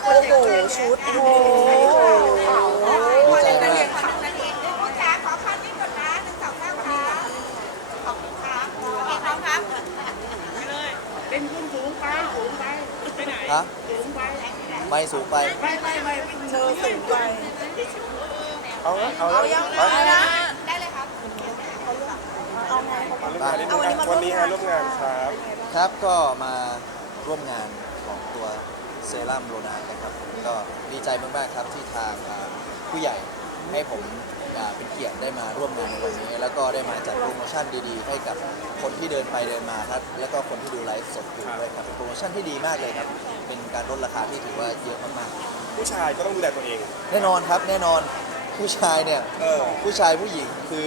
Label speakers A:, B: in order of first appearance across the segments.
A: โอ้โหชุดโอ้โห
B: ดีใจมาก
C: คุณจ๋าขอภาพนี้ก่อนนะหนึ่งสองสามค่ะขอบคุณครับโอเคพร้อมครับ
A: เป็นขึ้นสูงไปสูงไปไปไหน
B: ฮะ
A: สูงไป
B: ไม่สูงไป
A: ไม่เธอสูงไป
D: เอา
C: ยัง
D: เอา
C: ได้เลยครับ
D: วันนี้มาร่วมงานครับ
B: ครับก็มาร่วมงานของตัวเซรั่มโลนานะครับผมก็ดีใจมากๆครับที่ทางผู้ใหญ่ให้ผมเป็นเกียรติได้มาร่วมงานในวันนี้ แล้วก็ได้มาจัดโปรโมชั่นดีๆให้กับคนที่เดินไปเดินมาครับแล้วก็คนที่ดูไลฟ์สดอยู่ด้วยครับเป็นโปรโมชั่นที่ดีมากเลยครับเป็นการลดราคาที่ถือว่าเยอะมากๆ
D: ผู้ชายก็ต้องดูแลตัวเอง
B: แน่นอนครับแน่นอนผู้ชายเนี่ยผู้ชายผู้หญิงคือ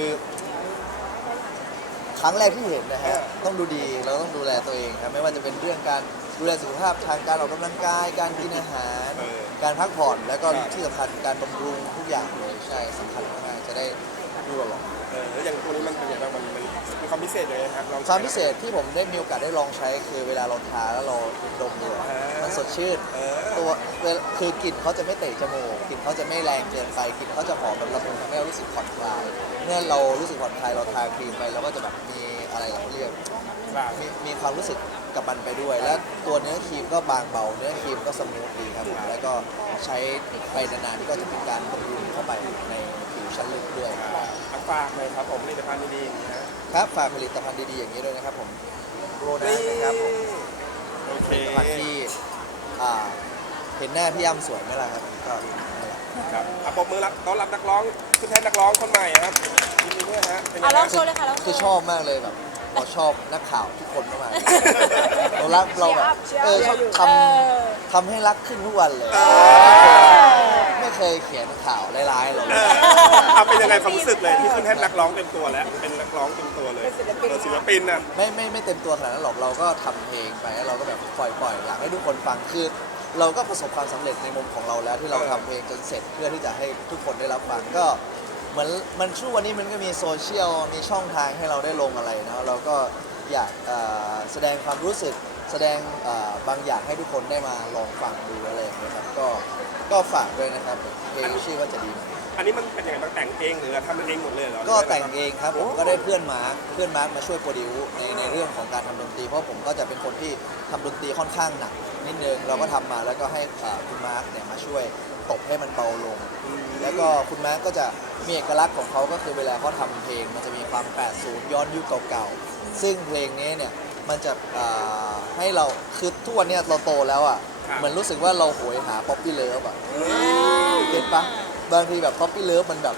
B: ครั้งแรกที่เห็นนะฮะต้องดูดีเราต้องดูแลตัวเองครับไม่ว่าจะเป็นเรื่องการดูแลสุขภาพทางการออกกำลังกายการกินอาหารการพักผ่อนแล้วก็ที่สำคัญการบำรุงทุกอย่างเลยใช่สำคัญมากๆจะได้ดูหล่อ
D: แล้วอย่างตัวนี้มันเป็นอย่างไรมันมีความพิเศษยังไงครับลอง
B: ความพิเศษที่ผมได้มีโอกาสได้ลองใช้คือเวลาเราทาแล้วเราดมดูมันสดชื่นตัวคือกลิ่นเขาจะไม่เตะจมูกกลิ่นเขาจะไม่แรงเกินไปกลิ่นเขาจะหอมแบบละมุนทำให้เรารู้สึกผ่อนคลายเมื่อเรารู้สึกผ่อนคลายเราทาครีมไปเราก็จะแบบมีอะไรเราเรียกมีความรู้สึกกับมันไปด้วย และตัวเนื้อครีมก็บางเบาเนื้อครีมก็สมูทดีครับแล้วก็ใช้ไปนานๆก็จะเป็นการบำรุงเข้าไปในผิวชั้นลึกด้วย
D: ฝากเลยครับผมผลิตภัณฑ์ดีๆอย่างนี้นะครับ
B: ฝากผลิตภัณฑ์ดีๆอย่างนี้ด้วยนะครับผมโรนัสนะครับผม
D: โอเค
B: ผลิตภัณฑ์ที่เห็นหน้าพี่ย่ำสวยไหมล่ะครับก็นั่นแหละ
D: ครับปรบมือรับต้อนรับนักร้องขึ้นแทนนักร้องคนใหม่ครับยินดีด้วยฮะเป็นไง
C: ลอง
D: ฮะ
C: โชว์เลยค่ะลองโช
B: คือ
C: ว์
B: ชอบมากเลยแบบเราชอบนักข่าวทุกคนมากๆเรารักเราแบบชอบทำให้รักขึ้นทุกวันเลยไม่เคยเขียนข่าวร้ายๆหรอก
D: เอาเป็นยังไงความรู้สึกเลยที่ขึ้นแทนนักร้องเต็มตัวแล้วเป็นนักร้องเต็มตัวเลยศิลปินน่ะ
B: ไม่เต็มตัวขนาดนั้นหรอกเราก็ทำเพลงไปแล้วเราก็แบบปล่อยอยากให้ทุกคนฟังคือเราก็ประสบความสำเร็จในมุมของเราแล้วที่เราทำเพลงจนเสร็จเพื่อที่จะให้ทุกคนได้รับฟังก็เหมือนมันช่วงวันนี้มันก็มีโซเชียลมีช่องทางให้เราได้ลงอะไรนะเราก็อยากแสดงความรู้สึกแสดงบางอย่างให้ทุกคนได้มาลองฟังดูอะไรอย่างเงี้ยครับก็ฝากด้วยนะครับเพลงชื่อว่าจะดีไหม
D: อันนี้มันเป็นยังไงบ้างแต่งเองหรือทำเองหมดเลยเหรอ
B: ก็แต่งเองครับผมก็ได้เพื่อนมาร์คมาช่วยโปรดิวในเรื่องของการทำดนตรีเพราะผมก็จะเป็นคนที่ทำดนตรีค่อนข้างหนักนิดนึงเราก็ทำมาแล้วก็ให้คุณมาร์คเนี่ยมาช่วยตบให้มันเบาลง แล้วก็คุณมาร์คก็จะมีเอกลักษณ์ของเขาก็คือเวลาเขาทำเพลงมันจะมีความ 80 ย้อนยุคเก่าๆซึ่งเพลงนี้เนี่ยมันจะให้เราคือทุกวันนี้เราโตแล้วอ่ะเหมือนรู้สึกว่าเราโหยหาป๊อปปี้เลิฟอ่ะเก็ตปะบางทีแบบป๊อปปี้เลิฟมันแบบ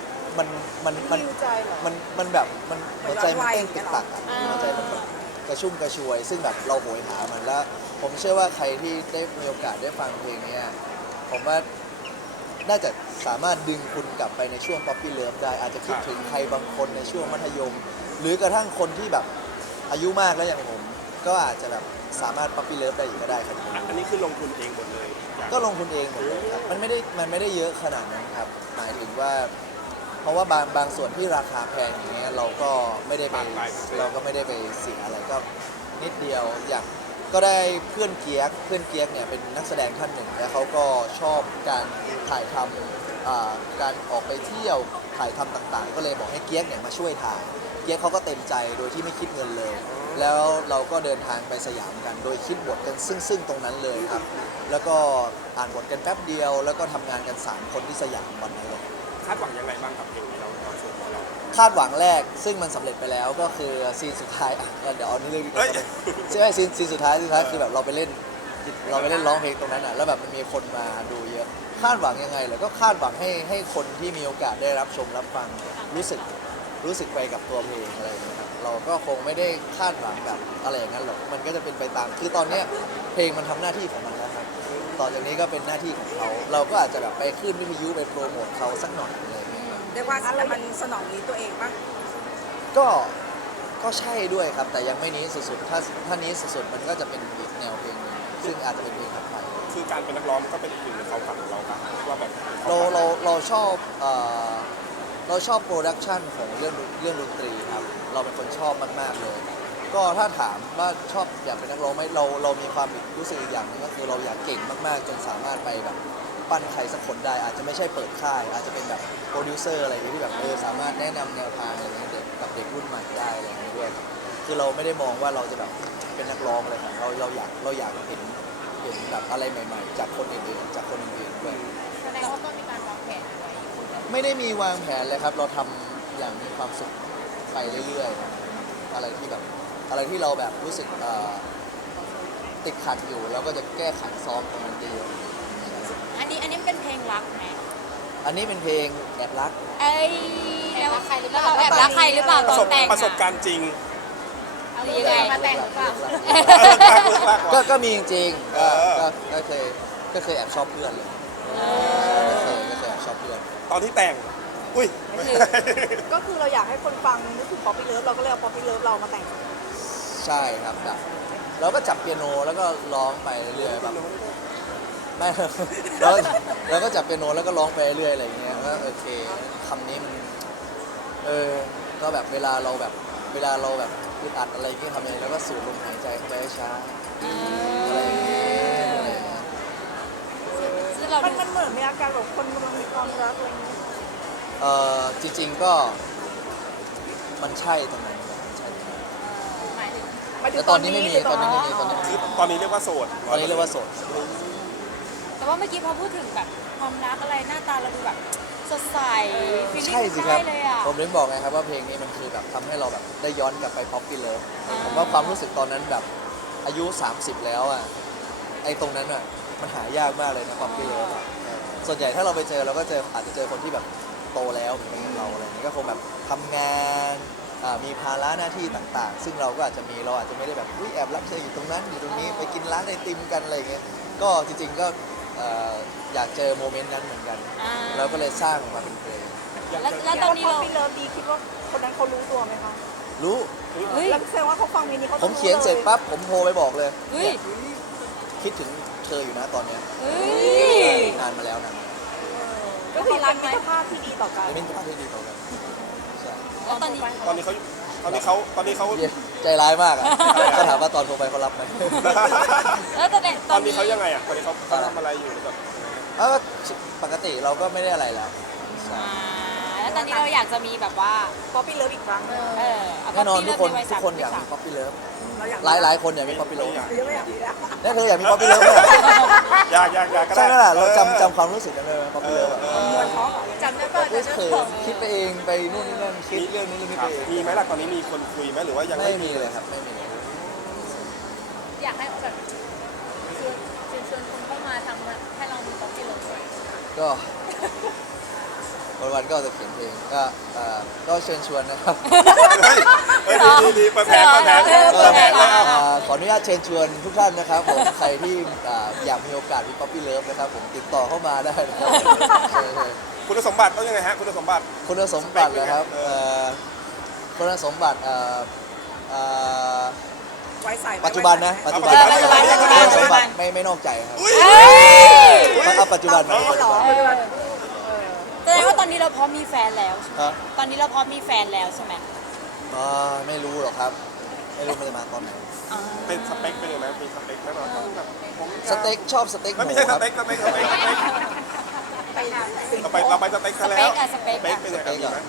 B: มันแบบมันหัวใจมันเต้นติดตักอ่ะหัวใจมันแบบกระชุ่มกระชวย ซึ่งแบบเราโหยหามันแล้วผมเชื่อว่าใครที่ได้มีโอกาสได้ฟังเพลงนี้ผมว่าน่าจะสามารถดึงคุณกลับไปในช่วงป๊อปปี้เลิฟได้อาจจะคิดถึงใครบางคนในช่วงมัธยม หรือกระทั่งคนที่แบบอายุมากแล้วอย่างผมก็อาจจะแบบสามารถป๊อปปี้เลิฟได้อีกก็ได้ครับ
D: อันนี้คือลงทุนเองหมดเลย
B: ก็ลงทุนเองหมดเลยครับมันไม่ได้เยอะขนาดนั้นครับหมายถึงว่าเพราะว่าบางส่วนที่ราคาแพงอย่างเงี้ยเราก็ไม่ได้ไปเสียอะไรก็นิดเดียวอย่างก็ได้เพื่อนเกียกเนี่ยเป็นนักแสดงท่านหนึ่งแล้วเขาก็ชอบการถ่ายทำการออกไปเที่ยวถ่ายทำต่างๆก็เลยบอกให้เกียกเนี่ยมาช่วยถ่ายเกียกเขาก็เต็มใจโดยที่ไม่คิดเงินเลย แล้วเราก็เดินทางไปสยามกันโดยคิดบทกันซึ่งตรงนั้นเลยครับแล้วก็อ่านบทกันแป๊บเดียวแล้วก็ทำงานกัน3คนที่สยามวันนั้นเลย
D: คาดหวังยังไงบ้างกับเพลงนี้เราส่วนตัวเรา
B: คาดหวังแรกซึ่งมันสำเร็จไปแล้วก็คือซีนสุดท้ายเดี๋ยวเอานี่เรื่องนี้ก่อนใช่ไหมซีนสุดท้ายคือแบบเราไปเล่นร้องเพลงตรงนั้นอ่ะแล้วแบบมันมีคนมาดูเยอะคาดหวังยังไงเหรอก็คาดหวังให้คนที่มีโอกาสได้รับชมรับฟังรู้สึกไปกับตัวเพลงอะไรอย่างเงี้ยครับเราก็คงไม่ได้คาดหวังแบบอะไรอย่างนั้นหรอกมันก็จะเป็นไปตามคือตอนเนี้ยเพลงมันทำหน้าที่ของมันแล้วครับต่อจากนี้ก็เป็นหน้าที่ของเขาเราก็อาจจะแบบไปขึ้นวิทยุไปโปรโมทเขาสักหน่อยอะไรอย่างเงี้ย
A: เรียกว่ามันสนองนี้ตัวเองป่ะ
B: ก็ใช่ด้วยครับแต่ยังไม่นี้สุดๆถ้านี้สุดๆมันก็จะเป็นอีกแนวเพลงนึงซึ่งอาจจะเป็นเพลงถัดไป
D: คือการเป็นนักร้องก็เป็นอีกหนึ่งในความฝันของเราครับว่าแบบ
B: เราชอบโปรดักชันของเรื่องดนตรีครับเราเป็นคนชอบมากๆเลยก็ถ้าถามว่าชอบอยากเป็นนักร้องไหมเรามีความรู้สึกอีกอย่างหนึงก็คือเราอยากเก่งมากๆจนสามารถไปแบบปั้นใครสักคนได้ อาจจะไม่ใช่เปิดค่าย อาจจะเป็นแบบโปรดิวเซอร์อะไรอย่างเงี้ยที่แบบสามารถแนะนำแนวทางอะไรอย่างเงี้ยกับเด็กรุ่นใหม่ได้อะไรอย่างเงี้ยด้วยครับคือเราไม่ได้มองว่าเราจะแบบเป็นนักร้องอะไรครับเราอยากเห็นแบบอะไรใหม่ๆจากคนอื่นๆจากคนอื่นๆด้วย
C: แสดงว่าก็มีการวางแผนไว้
B: ไม่ได้มีวางแผนเลยครับ เราทำอย่างมีความสุขไปเรื่อยๆอะไรที่แบบอะไรที่เราแบบรู้สึกติดขัดอยู่เราก็จะแก้ไขซ้อมของมันเยอะ
C: อันนี้เป็นเพลงรักไหม
B: อันนี้เป็นเพลงแอบรัก
C: เอ้ยแอบรักใครหรือเปล่าแอบรักใครหรือเปล่า
D: ป
C: ต
D: ระ
C: อ
D: ส
C: น
D: บ
C: แต่ง
D: ประสบการณ์จริง
C: หรือยังไงมาแต่งหรือเปล่า
B: ก็มีจริงๆ
D: เออ
B: ก็เคยแอบชอบเพื่อนเลยก็เคยแอบชอบเพื่อน
D: ตอนที่แต่ง อุ้ย
E: ก็คือเราอยากให้คนฟังนึกถึงป๊อปปี้เลิฟเราก็เลยเอาป๊อปปี้เลิฟเรามาแต่ง
B: ใช่ครับแบบเราก็จับเปียโนแล้วก็ร้องไปเรื่อยๆแบบไม่ เราก็จับเปียโนแล้วก็ร้องไปเรื่อยๆอะไรอย่างเงี้ยก็โอเคคำนี้มันก็แบบเวลาเราแบบอึดอัดอะไรอย่างเงี้ยทำยังไงแล้วก็สูดลมหายใจเข้าไปให้ช้าอะไรอย่างเงี้ยอะไรอย่างเงี้ย
C: ซึ่งเรา
E: มันเหมือนมีอาการแบบคนกำลังมีความรักอะไรอย่างเงี้ย
B: จริงๆก็มันใช่ตรงนั้นครับมันใช่ตรงนั้น
C: หมายถึง
E: หมายถึง
B: แต่ตอนนี้ไม่มีตอนนี้ไม่มีตอนนี้ไม่
D: คือ
B: มี
D: ตอนนี้เรียกว่าโสด
B: ตอนนี้เรียกว่าโสด
C: แต่ว่าเมื่อกี้พอพูดถึงแบบความรักอะไรหน้าตาเราดูแบบสดใสฟีลลิ่
B: ใช่
C: ง
B: สิครับ
C: ได้เลยอ่ะ
B: ผมถึงบอกไงครับว่าเพลงนี้มันคือแบบทำให้เราแบบได้ย้อนกลับไปป๊อปปี้เลิฟผมว่าความรู้สึกตอนนั้นแบบอายุ 30 แล้วอ่ะไอ้ตรงนั้นอ่ะมันหายากมากเลยนะป๊อปปี้เลิฟส่วนใหญ่ถ้าเราไปเจอเราก็อาจจะเจอคนที่แบบโตแล้วเหมือนเราอะไรอย่างเงี้ยก็คงแบบทำงานมีภาระหน้าที่ต่างๆ ซึ่งเราก็อาจจะไม่ได้แบบอุ๊ยแอบรักเธออยู่ตรงนั้นอยู่ตรงนี้ไปกินร้านไอติมกันอะไรอย่างเงี้ยก็จริงๆก็อยากเจอโมเมนต์นั้นเหมือนกัน เราก็เลยสร้างมาเป็นเพลง
C: แล้วตอนนี้
E: ป๊อป
C: เรา
E: ปี้เลิฟดีคิดว่าคนนั้นเขารู้ตัวไหมคะ
B: รู้
C: เฮ้ย
E: แล้วแสดงว่าเขาฟังเพลงนี้เขา
B: ผมเขียนเสร็จปั๊บผมโทรไปบอกเลย
C: เฮ้ย
B: คิดถึงเธออยู่นะตอนเนี้ย
C: เฮ้ย
B: นานมาแล้วนะ
E: ก็คือเป็นมิตรภาพที่ดีต่อกัน
B: เป็นมิตรภาพที่ดีต่อกันใช่
C: แล้วตอนนี้
D: ตอนนี้เขา
B: เย้ใจร้ายมากอ่ะก็ถามว่าตอนโทรไปเขารับไหม
C: แล้วตอนนี้
D: ตอนนี้เขายังไงอ่ะตอนนี้เขาทำอะไรอยู่หรือแบบ
B: ก็ปกติเราก็ไม่ได้อะไรแล้วใช่
C: แล้วตอนนี้เราอยากจะมีแบบว่า
E: ป๊อปปี้เลิฟอีกครั้งหนึ่ง
C: เอา
B: แน่นอน
C: ป๊
B: ทุ
C: ป
B: ก
C: ปี้
B: คน
C: เลิฟในวัย
B: ทุกคนอยากมีป๊อปปี้เลิฟ
E: เราอยาก
B: หลายคนอยากมีป๊อปปี้เลิฟ
E: หรือยังไม่อยากมีแล้ว
B: แน่เธออยากมีป๊อปปี้เลิฟไหม
D: อยากก็ได้
B: ใช่ไหมล่ะเราจำความรู้สึกกันเลยป๊อปปี้เลิฟอ่ะ
E: มันเพราะ
C: จำได้ป่ะ
B: ไม่เคยคิดไปเองไปนู่นนี่นั่นคิดเรื่องนู้นเรื่องนี้
D: ค
B: ไป
D: รับ
B: เอง
D: มีไหมล่ะตอนนี้มีคนคุยไหมหรือว่ายัง
B: ไม่มีเลยครับไม่มีเลย
C: อยากให้แบบชวนคนเข้ามาทำให้เรามีป๊อปปี้เลิฟด้วย
B: ก็วันๆก็จะเขียนเพลงก็เชิญชวนนะครับ
D: เฮ้ยดีเปิดแผนเลยเอา
B: ขออนุญาตเชิญชวนทุกท่านนะครับผมใครที่อยากมีโอกาสมีป๊อปปี้เลิฟนะครับผมติดต่อเข้ามาได้นะครับ
D: คุณสมบัติต้องยังไงฮะคุณสมบัติ
B: คุณสมบัตินะครับคุณสมบัติ
E: ไว้ใส่
B: ปัจจุบันนะปัจจุบันคุณสมบัติไม่นอกใจครับเอาปัจจุบันนะ
E: หรอ
C: แสดงว่าตอนนี้เราพร้อมมีแฟนแล้วใช่ไหม
B: ฮะ
C: ตอนนี้เราพร้อมมีแฟนแล้วใช่ไหม
B: ไม่รู้หรอกครับ ไม่รู้มันจะมาตอนไหน
D: เป็นสเปคเป็นยังไงมีสเปคไหมเราต้องแบบผม
B: สเต็กชอบสเต็กห
D: ไม่
B: มู
D: ใช่
B: ค
D: ส
B: รับ
D: เปคเราไปสเปคซะ
C: ส
D: แล้
C: เป
D: ว
C: คอะสเปค
D: สเปคเป็นยังไงมีไหม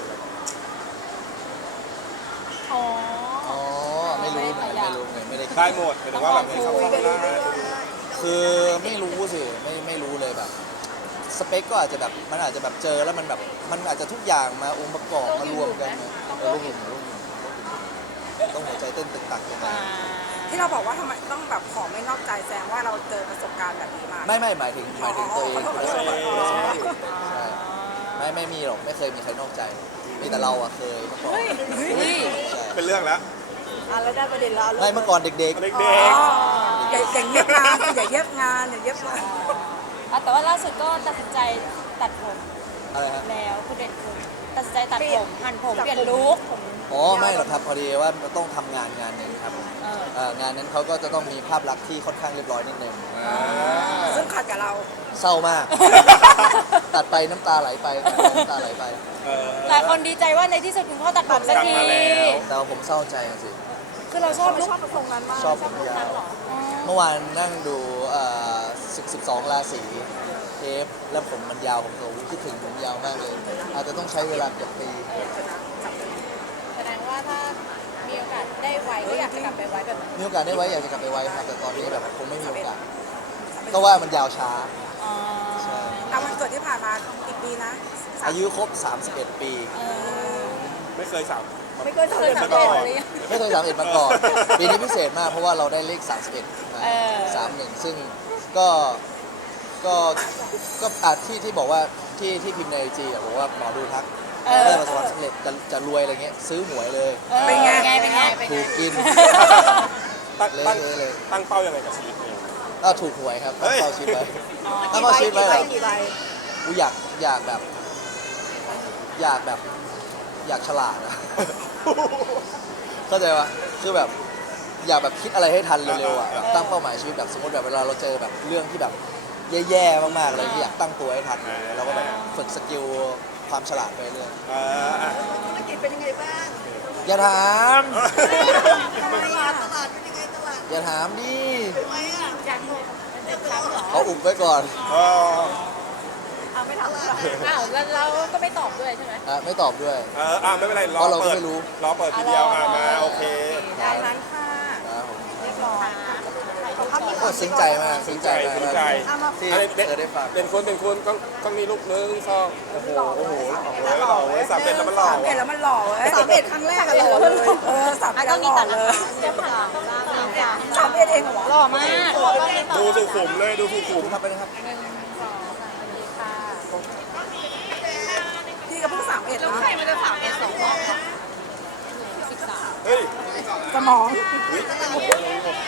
C: อ๋อ
B: อ๋อไม่รู้เหมือนกันไม่ได้คิ
D: ได้หมดหมายถึงว่าแบบให้เขาเข้ามาได้
B: คือไม่รู้สิไม่รู้เลยแบบ สเปคก็อาจจะแบบมันอาจจะแบบเจอแล้วมันแบบมันอาจจะทุกอย่างมาองค์ประกอบมารวมกันนะลูกหนุ่มต้องหัวใจเต้นตึกตักยังไง
E: ที่เราบอกว่าทำไมต้องแบบขอไม่นอกใจแสดงว่าเราเจอประสบการณ์แบบนี้มา
B: ไม่หมายถึงตัวเองคุณสมบัติใช่ไม่มีหรอกไม่เคยมีใครนอกใจมีแต่เราอะเคยเมื่อก่อน
C: เฮ้ย
B: ใช่
D: เป็นเรื่องแล้ว
E: แล้วได้ประเด็นแล้ว
B: ไม่เมื่อก่อนเด็ก
D: เด็ก
E: อย่าเย็บงานอย่าเย็บงานอย่าเย็บงาน
C: แต่ว่าล่าสุดก็ตัดสินใจตัดผม
B: ๆอะไรฮะ
C: แล้วคุณเด่นคุณตัดสินใจตัดผมหั่นผมเปลี่ยนลุค
B: อ๋อไม่หรอกครับพอดีว่ามันต้องทำงานหนึ่งครับงานนั้นเขาก็จะต้องมีภาพลักษณ์ที่ค่อนข้างเรียบร้อยนิดนึง
E: ซึ่งขัดกับเรา
B: เศร้ามาก ตัดไปน้ำตาไหลไปน้ำตาไหลไป
C: หลายคนดีใจว่าในที่สุดคุณพ่อตัดผมสักที
B: แต่ว่าผมเศร้าใจสิ
C: คือเราชอบลุค
E: ชอบกระทรงนั้นมาก
B: ชอบผมยาว
C: เหรอ
B: เมื่อวานนั่งดู12 ราศีเทปแล้วผมมันยาวผมเลยคิดถึงผมยาวมากเลย อาจจะต้องใช้เวลาเกือบปี
C: แสดงว่าถ้ามีโอกาสได้ไว้ก็อยากจะกลับไปไว้แบบนั้น
B: มีโอกาสได้ไว้อยากจะกลับไปไว้ครับแต่ตอนนี้แบบคงไม่มีโอกาสก็ว่ามันยาวช้า
C: อ๋อ
B: ใช่
E: วันเกิดที่ผ่านมากี่ปีนะ
B: อายุครบ 31 ปี
D: ไม่เคยสาว
C: ไม่เคยสังเกตเลย
B: ไม่เคย31มาก่อน ปีนี้พิเศษมากเพราะว่าเราได้เลข 31 มา
C: เออ
B: 31 ซึ่งก็ก็ที่บอกว่าที่พิมพ์ในไอจีบอกว่าหมอดูทักได้ประสบความสำเร็จจะรวยอะไรเงี้ยซื้อหวยเลย
E: เป็นไง
C: เป็นไง
B: ถูกกิน
D: ตั้ง
B: เละ
D: ตั้ง
B: เลย
D: ตั้งเป้ายังไงกับชีวิตเอง
B: ก็ถูกหวยครับ
D: เฮ้
B: ตั้ง
D: ย
B: เป้าชีวิตไว้ตั้งเป้าชีวิตไว้เหรอ
E: กี่ใบ
B: กูอยากแบบ อยากฉลาดนะ เข้าใจปะคือแบบอยากแบบคิดอะไรให้ทันเร็วๆอ่ะแบบตั้งเป้าหมายชีวิตแบบสมมติแบบเวลาเราเจอแบบเรื่องที่แบบแย่ๆมากๆอะไรที่อยากตั้งตัวให้ทันเลยเราก็แบบฝึกสกิลความฉลาดไปเรื่อย
D: อ่ะ
E: ธุรกิจเป็นยังไงบ้าง
B: อย่าถาม
E: ทำไมตลาดเป็นยังไงตลาด
B: อย่าถามดิ
E: ทำไมอ่ะ
C: อยากดูเป็นครั้งเหรอ
B: เขาอุบไว้ก่อน
D: เออ
E: เอาไม่ทำแล้ว
C: อ้าวแล้วเราก็ไม่ตอบด้วยใช่ไหม
B: ไม่ตอบด้วย
D: ไม่เป็นไรรอ
B: เพราะเราก็
D: เปิด
B: ไม่รู้
D: รอเปิดทีเดียวมาโอเค
E: ได้นั้นค่ะ
B: นะครับผม
E: เรียบร้อย
B: โอ้ซึ้งใจมากซึ้งใจมาก
D: ซึ้งใจ
B: ที่
D: อะไร
B: ได้ฟัง
D: เป็นคนก็มีลูกนึงชอบโอ้โหหล่อเว้ยสามเป็นแล้วมันหล่อ
E: เอ็ดแล้วมันหล่อเว้ย31ครั้งแรกอะหล่อเลย31แล้วหล่อเลย
C: เดี๋ยวผ่าน
E: 31เองเหรอ
C: หล่อมาก
D: ดูสุขุมเลยดูสุขุม
B: ครับไปเลยครับ
C: 1 2 3ดีค่ะ
E: พี่ก็เพิ่ง31นะ
C: มันจะ31 2รอบ13
D: เฮ้ย
E: สมอง
D: โอ้โห